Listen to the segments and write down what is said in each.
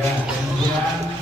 Ya, kemudian.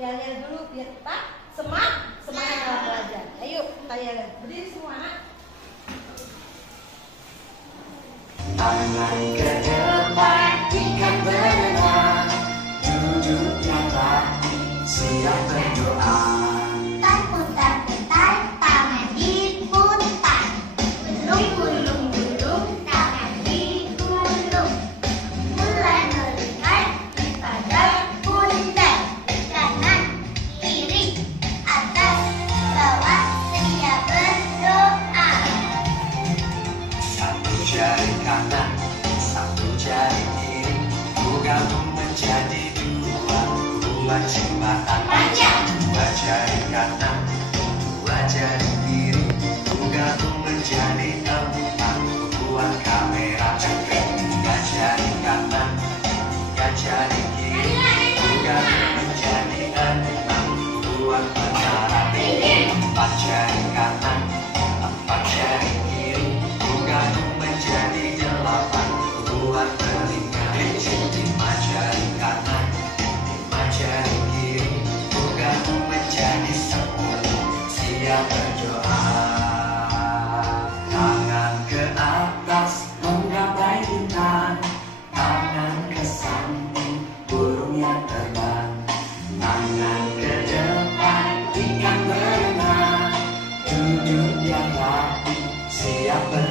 Yel-yel dulu biar kita semangat dalam belajar. Ayo kita yel-yel. Berdiri semua anak. Tangan ke depan, ikat berenang, duduknya rapi, siap berdoa. Putar-putar, tangan diputar, gulung-gulung, tangan digulung, mulai melingkar pada pundak, kanan, kiri, atas, bawah, siap berdoa. Satu jari kanan, satu jari kiri, gabung menjadi dua, buat jembatan panjang. Dua jari kanan, dua jari kiri, gabung menjadi empat, buat kamera cekek. Tiga jari kanan, tiga jari kiri, gabung menjadi enam, buat menara tinggi. Empat jari kanan, empat jari kiri, gabung menjadi delapan, buat berlingkar. Lima jari kanan, lima jari kiri, gabung menjadi 10, siap berdoa. Tangan ke atas menggapai bintang, tangan ke samping burung yang terbang. Tangan ke depan ikan berenang, duduk yang rapi, siap berdoa.